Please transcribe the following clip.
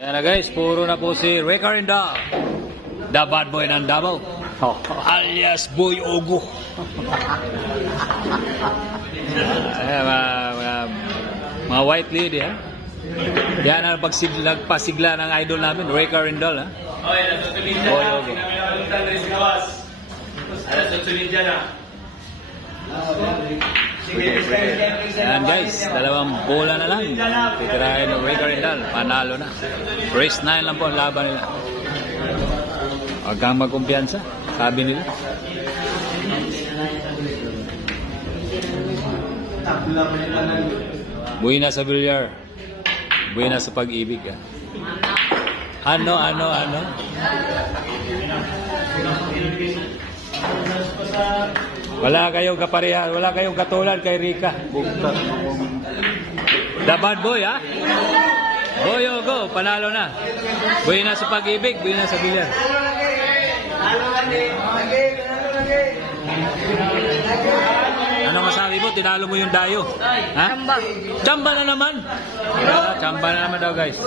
Yan na guys, puro na po si Rica Rendal, the bad boy ng Davao, alias Boy Ogo. Mga white lady ha. Yan ang nagpasigla ng idol namin, Rica Rendal ha. Boy Ogo. Yan guys, dalawang bola na lang. Titirahin ng Rica Rendal, panalo na. Race 9 lang po ang laban nila. Huwag kang magkumpiyansa, sabi nila. Buhay na sa bilyar, buhay na sa pag-ibig. Ano? Wala kayong kapareha, wala kayong katulad kay Rica. The bad boy ha? Boy Ogo, panalo na. Buhay na sa pag-ibig, buhay na sa bilyar. Ano masabi mo? Tinalo mo yung dayo. Ha? Chamba na naman. Chamba na naman daw guys.